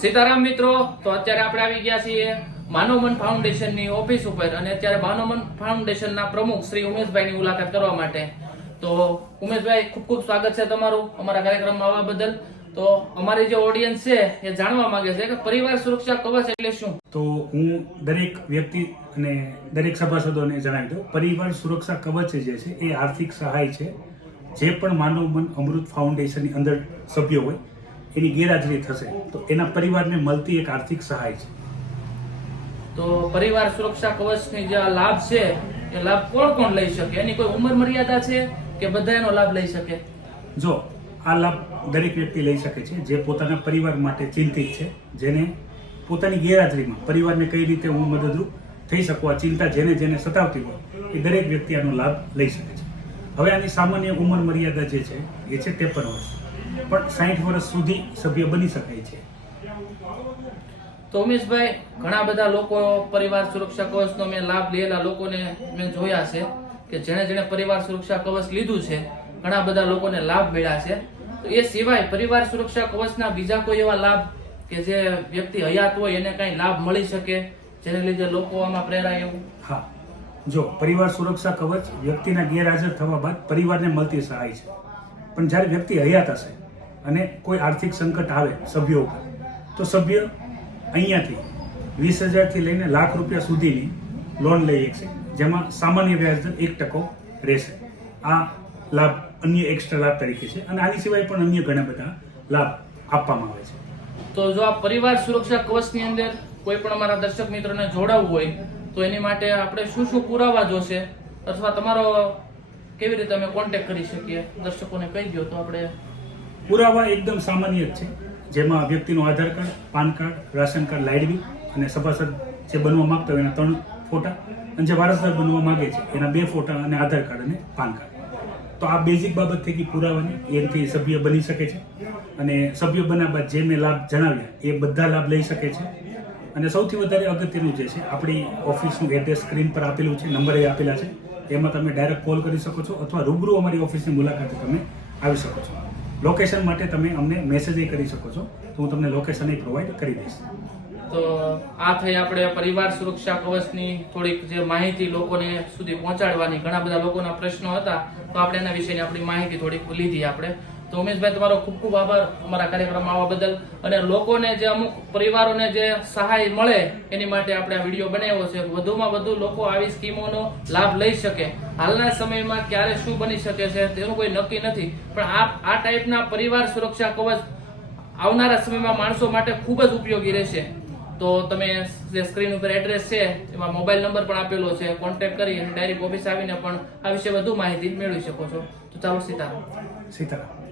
સીતારામ મિત્રો, તો અત્યારે આપણે આવી ગયા છીએ માનવમન ફાઉન્ડેશનની ઓફિસ ઉપર અને અત્યારે માનવમન ફાઉન્ડેશનના પ્રમુખ શ્રી ઉમેશભાઈની મુલાકાત કરવા માટે. તો ઉમેશભાઈ, ખૂબ ખૂબ સ્વાગત છે તમારું અમારા કાર્યક્રમમાં આવવા બદલ. તો અમારી જે ઓડિયન્સ છે એ જાણવા માંગે છે કે પરિવાર સુરક્ષા કવચ એટલે શું? તો હું દરેક વ્યક્તિ અને દરેક સભાસદોને જણાવી દઉં. પરિવાર સુરક્ષા કવચ જે છે એ આર્થિક સહાય છે. જે પણ માનવ મન અમૃત ફાઉન્ડેશનની અંદર સભ્યો હોય એની ગેરહાજરી થશે. તો એના પરિવારને મળતી એક આર્થિક સહાય છે. તો પરિવાર સુરક્ષા કવચની જે લાભ છે એ લાભ કોણ કોણ લઈ શકે? એની કોઈ ઉંમર મર્યાદા છે કે બધા એનો લાભ લઈ શકે? જો આ લાભ દરેક વ્યક્તિ લઈ શકે છે જે પોતાના પરિવાર માટે ચિંતિત છે જેને પોતાની ગેરહાજરીમાં પરિવારને કઈ રીતે હું મદદરૂપ થઈ શકું આ ચિંતા જેને જેને સતાવતી હોય એ દરેક વ્યક્તિ આનો લાભ લઈ શકે છે. હવે આની સામાન્ય ઉંમર મર્યાદા જે છે એ છે ત્રેપન વર્ષ. પણ સાહીઠ વર્ષ સુધી સભ્ય બની શકાય છે. તો ઉમેશભાઈ ઘણા બધા લોકો પરિવાર સુરક્ષા કવચનો મેં લાભ લેલા લોકોને મેં જોયા છે કે જેણે જેણે પરિવાર સુરક્ષા કવચ લીધું છે ઘણા બધા લોકોને લાભ મળ્યા છે. તો એ સિવાય પરિવાર સુરક્ષા કવચના બીજા કોઈ એવા લાભ કે જે વ્યક્તિ હયાત હોય એને કાંઈ લાભ મળી શકે જેને લીધે લોકો આમાં પ્રેરાય એવું? હા. જો પરિવાર સુરક્ષા કવચ વ્યક્તિના ગેરહાજર થવા બાદ પરિવારને મળતી સહાય છે. પણ જ્યારે વ્યક્તિ હયાત હશે અને કોઈ આર્થિક સંકટ આવે સભ્યો ઉપર, તો સભ્ય અહીંયાથી વીસ હજારથી લઈને લાખ રૂપિયા સુધીની લોન લઈ શકશે, જેમાં સામાન્ય વ્યાજદર એક ટકો રહેશે. આ લાભ અન્ય એક્સ્ટ્રા લાભ તરીકે છે અને આની સિવાય પણ અન્ય ઘણા બધા લાભ આપવામાં આવે છે. તો જો આ પરિવાર સુરક્ષા કવચની અંદર કોઈ પણ અમારા દર્શક મિત્રોને જોડાવવું હોય, તો એની માટે આપણે શું શું પુરાવા જોશે? અથવા તમારો કેવી રીતે અમે કોન્ટેક્ટ કરી શકીએ? દર્શકોને કહી દો તો આપણે પુરાવા એકદમ સામાન્ય જ છે. જેમાં વ્યક્તિનું Aadhaar card, PAN card, ration card, light bill અને સભાસદ જે બનવા માગતા હોય એના ત્રણ ફોટા અને જે વારસદાર બનવા માંગે છે એના બે ફોટા અને આધાર કાર્ડ અને પાન કાર્ડ. તો આ બેઝિક બાબત થઈ પુરાવાની. એથી સભ્ય બની શકે છે. અને સભ્ય બન્યા બાદ જે મેં લાભ જણાવ્યા, એ બધા લાભ લઈ શકે છે. અને સૌથી વધારે અગત્યનું જે છે, આપણી ઓફિસનું એડ્રેસ સ્ક્રીન પર આપેલું છે, નંબર આપેલા છે. એમાં તમે ડાયરેક્ટ કોલ કરી શકો છો અથવા રૂબરૂ અમારી ઓફિસની મુલાકાતે તમે આવી શકો છો. લોકેશન માટે તમે અમને મેસેજ કરી શકો છો. તો હું તમને લોકેશન પ્રોવાઈડ કરી દઈશ. તો આ થઈ આપણે પરિવાર સુરક્ષા કવચની થોડીક જે માહિતી લોકોને સુધી પહોંચાડવાની. ઘણા બધા લોકોના પ્રશ્નો હતા. તો આપણે એના વિશેની આપણી માહિતી થોડીક લીધી આપણે. તો ઉમેશભાઈ, તમારો ખૂબ ખૂબ આભાર અમારા કાર્યક્રમમાં આવવા બદલ. અને લોકોને જે અમુક પરિવારોને જે સહાય મળે, એની માટે આપણે આ વીડિયો બનાવ્યો છે. વધુમાં વધુ લોકો આવી સ્કીમોનો લાભ લઈ શકે. હાલના સમયમાં ક્યારે શું બની શકે છે, તેનું કોઈ નક્કી નથી. પણ આ ટાઈપના પરિવાર સુરક્ષા કવચ આવનારા સમયમાં માણસો માટે ખૂબ જ ઉપયોગી રહેશે. તો તમે જે સ્ક્રીન ઉપર એડ્રેસ છે, એમાં મોબાઈલ નંબર પણ આપેલો છે. કોન્ટેક્ટ કરી અને ડાયરેક્ટ ઓફિસ આવીને પણ આ વિશે વધુ માહિતી મેળવી શકો છો. તો ચાલો સીતારામ. સીતારામ.